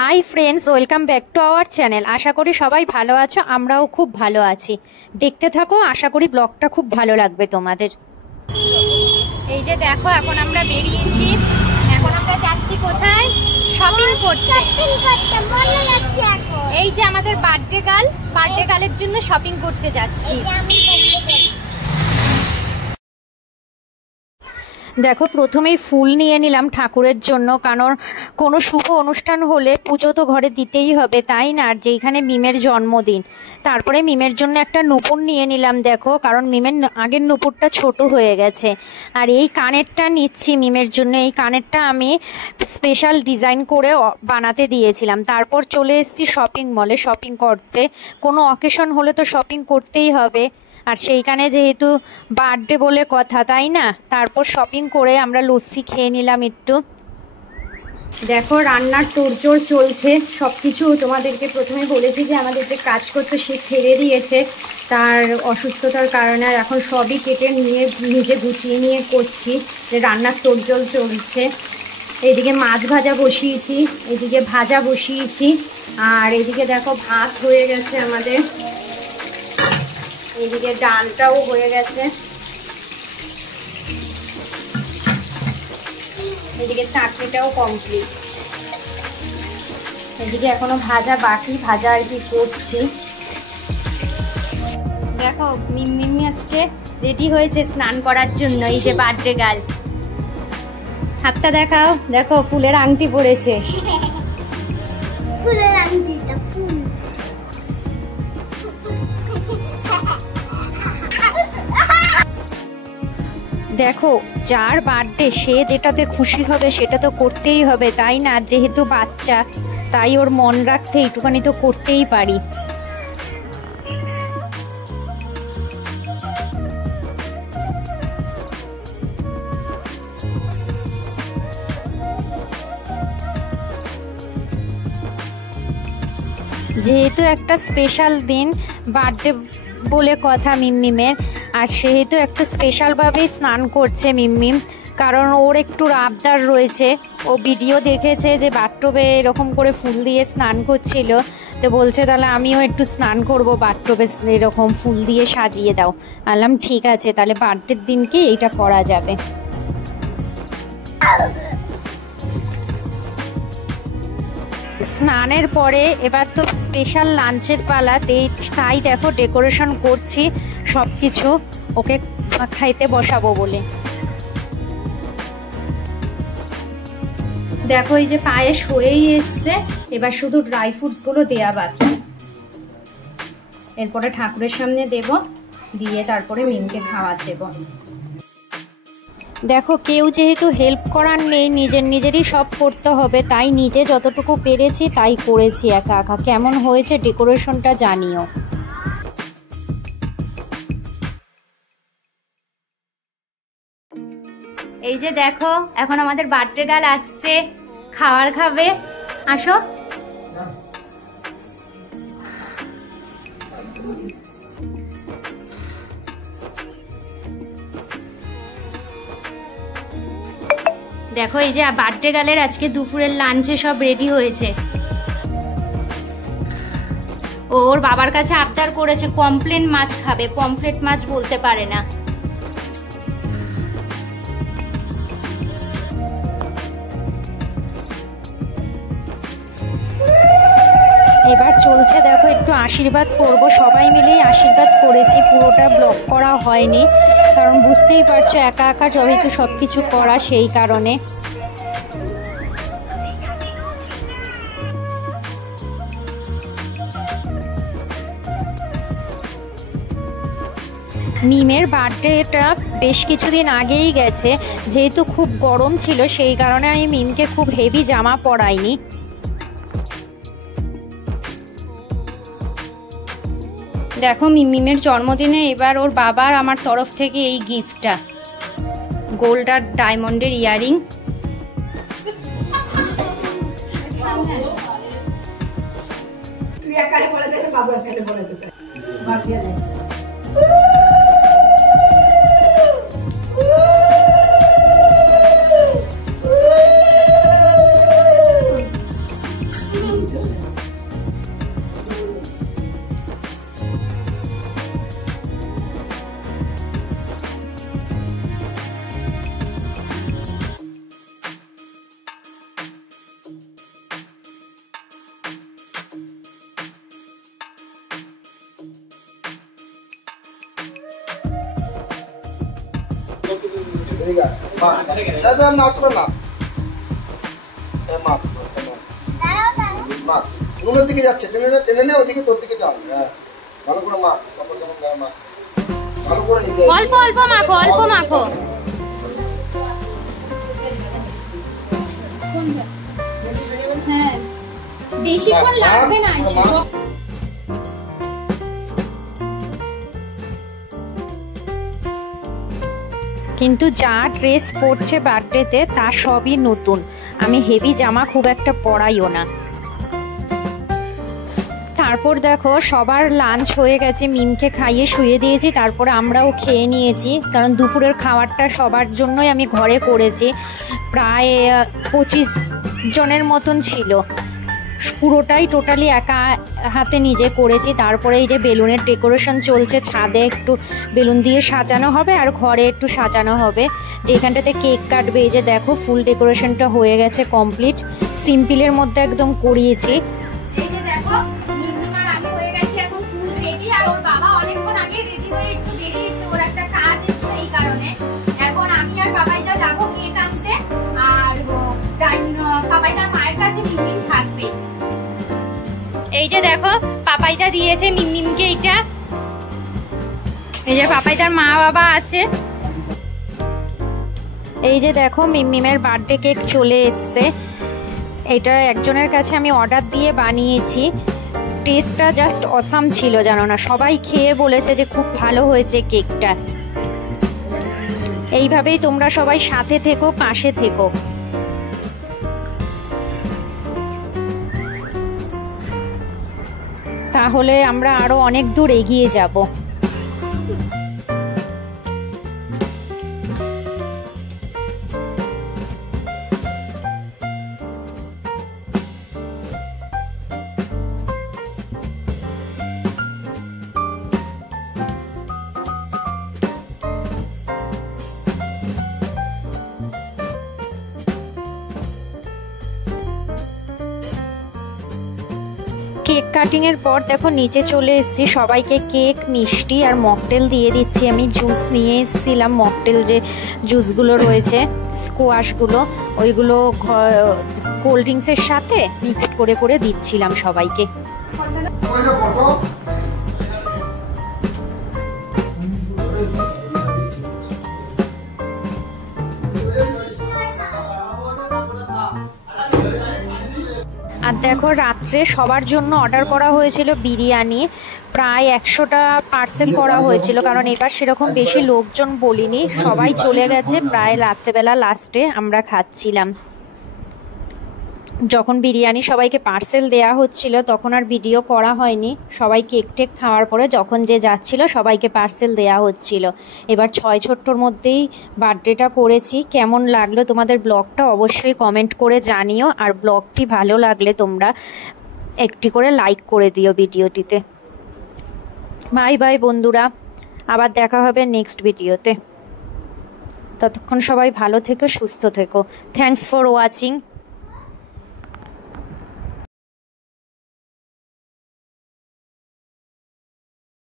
High friends, welcome back to our channel. আশা করি সবাই ভালো আছো, আমরাও খুব ভালো আছি। দেখতে থাকো, আশা করি ব্লগটা খুব ভালো লাগবে তোমাদের। এই যে দেখো, এখন আমরা বেরিয়েছি। এখন আমরা যাচ্ছি কোথায়? শপিং করতে। এই যে আমাদের বার্থডে গার্লের জন্য শপিং করতে যাচ্ছি। দেখো, প্রথমেই ফুল নিয়ে নিলাম ঠাকুরের জন্য, কারণ কোনো শুভ অনুষ্ঠান হলে পুজো তো ঘরে দিতেই হবে, তাই না? আর যেখানে মিমের জন্মদিন, তারপরে মিমের জন্য একটা নূপুর নিয়ে নিলাম। দেখো, কারণ মিমের আগের নূপুরটা ছোট হয়ে গেছে। আর এই কানেরটা নিচ্ছি মিমের জন্য। এই কানেরটা আমি স্পেশাল ডিজাইন করে বানাতে দিয়েছিলাম। তারপর চলে এসেছি শপিং মলে শপিং করতে। কোনো অকেশন হলে তো শপিং করতেই হবে, আর সেইখানে যেহেতু বার্থডে বলে কথা, তাই না? তারপর শপিং করে আমরা লস্যি খেয়ে নিলাম একটু। দেখো, রান্নার তোড়জোড় চলছে। সব কিছু তোমাদেরকে প্রথমে বলেছি যে আমাদের যে কাজ করতে সে ছেড়ে দিয়েছে তার অসুস্থতার কারণে। আর এখন সবই কেটে নিয়ে নিজে গুছিয়ে নিয়ে করছি, যে রান্নার তোড়জোড় চলছে। এদিকে মাছ ভাজা বসিয়েছি, এদিকে ভাজা বসিয়েছি, আর এদিকে দেখো ভাত হয়ে গেছে আমাদের। এদিকে ডালটাও হয়ে গেছে, এদিকে চাটনিটাও কমপ্লিট। এদিকে এখনো ভাজা বাকি, ভাজা আর কি করছি। দেখো, মিমি আজকে রেডি হয়েছে স্নান করার জন্য। এই যে বার্থডে গার্ল, হাতটা দেখাও। দেখো, ফুলের আংটি পরেছে। ফুলের আংটিটা ফুল। দেখো, যার বার্থডে সে যেটাতে খুশি হবে সেটা তো করতেই হবে, তাই না? যেহেতু বাচ্চা, তাই ওর মন রাখতে একটুখানি তো করতেই পারি। যেহেতু একটা স্পেশাল দিন, বার্থডে বলে কথা মিমমিমের, আর সেহেতু একটা স্পেশালভাবেই স্নান করছে মিমমিম, কারণ ওর একটু আবদার রয়েছে। ও ভিডিও দেখেছে যে বাথটবে এরকম করে ফুল দিয়ে স্নান করছিল, তো বলছে তাহলে আমিও একটু স্নান করব, বাথটবে এরকম ফুল দিয়ে সাজিয়ে দাও। বললাম ঠিক আছে, তাহলে বার্থডের দিনকে এইটা করা যাবে। স্নানের পরে এবার তো স্পেশাল লাঞ্চের পালা, তাই দেখো ডেকোরেশন করছি সব কিছু, ওকে খাইতে বসাবো বলে। দেখো, এই যে পায়েস হয়েই এসছে, এবার শুধু ড্রাই ফ্রুটসগুলো দেয়া বাকি। এরপরে ঠাকুরের সামনে দেব, দিয়ে তারপরে মিমকে খাবার দেব। দেখো, কেউ যেহেতু হেল্প করার নেই, নিজেরই সব করতে হবে, তাই নিজে যতটুকু পেরেছি তাই করেছি একা একা। কেমন হয়েছে ডেকোরেশনটা জানিও। এই যে দেখো, এখন আমাদের বার্থডে গার্ল আসছে, খাবার খাবে। আসো। দেখো, এই যে বার্থডে গার্লের আজকে দুপুরের লাঞ্চে সব রেডি হয়েছে। ওর বাবার কাছে আবদার করেছে পমফ্রেট মাছ খাবে, পমফ্রেট মাছ বলতে পারে না। এবার চলছে দেখো, একটু আশীর্বাদ করব, সবাই মিলেই আশীর্বাদ করেছি, পুরোটা ব্লগ করা হয়নি, কারণ বুঝতেই পারছো একা একা যেহেতু সব কিছু করা, সেই কারণে। মিমের বার্থডেটা বেশ কিছুদিন আগেই গেছে, যেহেতু খুব গরম ছিল সেই কারণে আমি মিমকে খুব হেভি জামা পরাইনি। দেখো, মিমের জন্মদিনে এবার ওর বাবার আমার তরফ থেকে এই গিফটটা, গোল্ড আর ডায়মন্ডের ইয়ারিং। এদিকে মা দাদা না তোরা না মা মা নুনের দিকে যাচ্ছে, টেনে নে ওদিকে, তোর দিকে যাও। হ্যাঁ ভালো করে মা, তারপর যখন গায়ে মা ভালো করে অল্প অল্প মাখো, অল্প মাখো। হ্যাঁ বেশিক্ষণ লাগবে না। কিন্তু যা ড্রেস পরছে বার্থডেতে তা সবই নতুন। আমি হেভি জামা খুব একটা পরাইও না। তারপর দেখো সবার লাঞ্চ হয়ে গেছে, মিমকে খাইয়ে শুয়ে দিয়েছি, তারপরে আমরাও খেয়ে নিয়েছি। কারণ দুপুরের খাবারটা সবার জন্যই আমি ঘরে করেছি, প্রায় 25 জনের মতন ছিল। পুরোটাই টোটালি একা হাতে নিজে করেছি। তারপরে এই যে বেলুনের ডেকোরেশন চলছে, ছাদে একটু বেলুন দিয়ে সাজানো হবে আর ঘরে একটু সাজানো হবে। যেখানটাতে কেক কাটবে, এই যে দেখো ফুল ডেকোরেশনটা হয়ে গেছে কমপ্লিট। সিম্পলের মধ্যে একদম করিয়েছি। এই যে দেখো নির্মিমার আমি হয়ে গেছি এখন ফুল রেডি, আর ওর বাবা অনেকক্ষণ আগে রেডি হয়ে একটু বেরিয়েছে, ওর একটা কাজ আছে এই কারণে। এখন আমি আর বাবাইদা যাবো কেক আনতে, আর বাবাইদার মায়ের কাছে মিমিম থাকবে। এই যে দেখো পাপাইদা দিয়েছে মিমিমকে এইটা। এই যে পাপাইদার মা বাবা আছে। এই যে দেখো মিমিমের বার্থডে কেক চলে এসছে। এটা একজনের কাছে আমি অর্ডার দিয়ে বানিয়েছি। টেস্টটা জাস্ট অসাম ছিল, জানো না, সবাই খেয়ে বলেছে যে খুব ভালো হয়েছে কেকটা। এইভাবেই তোমরা সবাই সাথে থেকো, পাশে থেকো। তাহলে আমরা আরো অনেক দূর এগিয়ে যাব। কেক কাটিং এর পর দেখো নিচে চলে এসেছি, সবাইকে কেক, মিষ্টি আর মকটেল দিয়ে দিচ্ছি। আমি জুস নিয়ে এসেছিলাম, মকটেল যে জুসগুলো রয়েছে, স্কোয়াশগুলো, ওইগুলো কোল্ড ড্রিঙ্কসের সাথে মিক্সড করে করে দিচ্ছিলাম সবাইকে। আর দেখো রাত্রে সবার জন্য অর্ডার করা হয়েছিল বিরিয়ানি, প্রায় 100টা পার্সেল করা হয়েছিল। কারণ এবার সেরকম বেশি লোকজন বলিনি, সবাই চলে গেছে। প্রায় রাত্রেবেলা লাস্টে আমরা খাচ্ছিলাম। যখন বিরিয়ানি সবাইকে পার্সেল দেয়া হচ্ছিল তখন আর ভিডিও করা হয়নি। সবাই কেক টেক খাওয়ার পরে যখন যে যাচ্ছিল সবাইকে পার্সেল দেয়া হচ্ছিল। এবার 6 ছোট্টর মধ্যেই বার্থডেটা করেছি। কেমন লাগলো তোমাদের ব্লগটা অবশ্যই কমেন্ট করে জানিও। আর ব্লগটি ভালো লাগলে তোমরা একটি করে লাইক করে দিও ভিডিওটিতে। বাই বাই বন্ধুরা, আবার দেখা হবে নেক্সট ভিডিওতে। ততক্ষণ সবাই ভালো থেকো, সুস্থ থেকো। Thanks for watching.